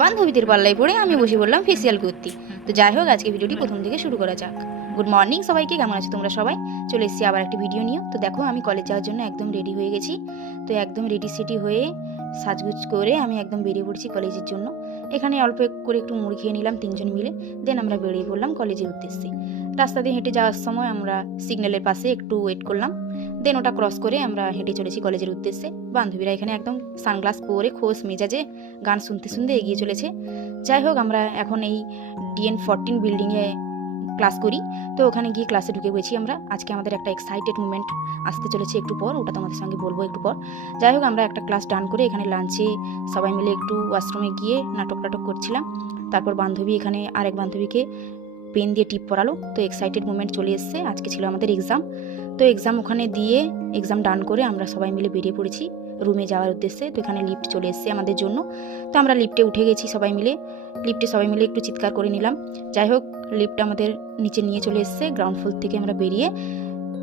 বান্ধবীদের পাল্লায় পড়ে আমি বসে বললাম ফেসিয়াল করতে। তো যাই হোক, আজকে ভিডিওটি প্রথম থেকে শুরু করা যাক। গুড মর্নিং সবাইকে, কেমন আছো তোমরা সবাই? চলে এসেছি আবার একটি ভিডিও নিয়ে। তো দেখো, আমি কলেজ যাওয়ার জন্য একদম রেডি হয়ে গেছি। তো একদম রেডি সেটি হয়ে সাজগুজ করে আমি একদম বেরিয়ে পড়ছি কলেজের জন্য। এখানে অল্প করে একটু মুড়ি খেয়ে নিলাম তিনজন মিলে, দেন আমরা বেরিয়ে পড়লাম কলেজের উদ্দেশ্যে। রাস্তা দিয়ে হেঁটে যাওয়ার সময় আমরা সিগন্যালের পাশে একটু ওয়েট করলাম, দেন ওটা ক্রস করে আমরা হেঁটে চলেছি কলেজের উদ্দেশ্যে। বান্ধবীরা এখানে একদম সানগ্লাস পরে খোশ মেজাজে গান শুনতে শুনতে এগিয়ে চলেছে। যাই হোক, আমরা এখন এই DN14 বিল্ডিংয়ে ক্লাস করি। তো ওখানে গিয়ে ক্লাসে ঢুকে গেছি আমরা। আজকে আমাদের একটা এক্সাইটেড মুভমেন্ট আসতে চলেছে একটু পর, ওটা তোমাদের সঙ্গে বলবো একটু পর। যাই হোক, আমরা একটা ক্লাস ডান করে এখানে লাঞ্চে সবাই মিলে একটু ওয়াশরুমে গিয়ে নাটক করছিলাম। তারপর বান্ধবী এখানে আরেক বান্ধবীকে পেন দিয়ে টিপ পড়ালো। তো এক্সাইটেড মুভমেন্ট চলে এসছে। আজকে ছিল আমাদের এক্সাম। তো এক্সাম ওখানে দিয়ে এক্সাম ডান করে আমরা সবাই মিলে বেরিয়ে পড়েছি রুমে যাওয়ার উদ্দেশ্যে। তো এখানে লিফট চলে এসছে আমাদের জন্য। তো আমরা লিফটে উঠে গেছি সবাই মিলে। লিফটে সবাই মিলে একটু চিৎকার করে নিলাম। যাই হোক, লিফট আমাদের নিচে নিয়ে চলে এসছে। গ্রাউন্ড ফ্লোর থেকে আমরা বেরিয়ে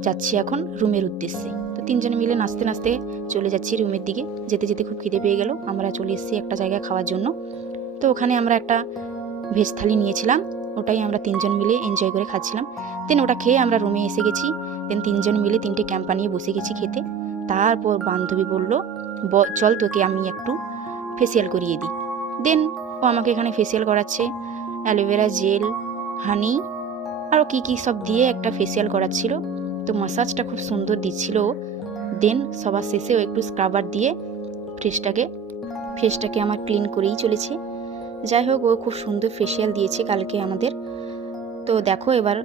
যাচ্ছি এখন রুমের উদ্দেশ্যে। তো তিনজনে মিলে নাচতে নাচতে চলে যাচ্ছি রুমের দিকে। যেতে যেতে খুব খিদে পেয়ে গেল, আমরা চলে এসেছি একটা জায়গায় খাওয়ার জন্য। তো ওখানে আমরা একটা ভেজ থালি নিয়েছিলাম, ওটাই আমরা তিনজন মিলে এনজয় করে খাচ্ছিলাম। দেন ওটা খেয়ে আমরা রুমে এসে গেছি। দেন তিনজন মিলে 3টে ক্যাম্পা নিয়ে বসে গেছি খেতে। তারপর বান্ধবী বলল, চল তোকে আমি একটু ফেসিয়াল করিয়ে দিই। দেন ও আমাকে এখানে ফেসিয়াল করাচ্ছে। অ্যালোভেরা জেল, হানি আরও কী সব দিয়ে একটা ফেসিয়াল করাচ্ছিল। তো মাসাজটা খুব সুন্দর দিচ্ছিল। দেন সবার শেষে ও একটু স্ক্রাবার দিয়ে ফেসটাকে আমার ক্লিন করেই চলেছে। যাই হোক, ও খুব সুন্দর ফেসিয়াল দিয়েছে কালকে আমাদের। তো দেখো এবার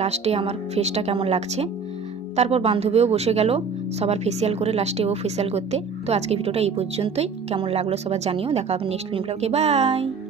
লাস্টে আমার ফেসটা কেমন লাগছে। তারপর বান্ধবীও বসে গেল সবার ফেসিয়াল করে, লাস্টে ও ফেসিয়াল করতে। তো আজকে ভিডিওটা এই পর্যন্তই। কেমন লাগলো সবার জানিও। দেখা হবে নেক্সট ভিডিওতে। বাই।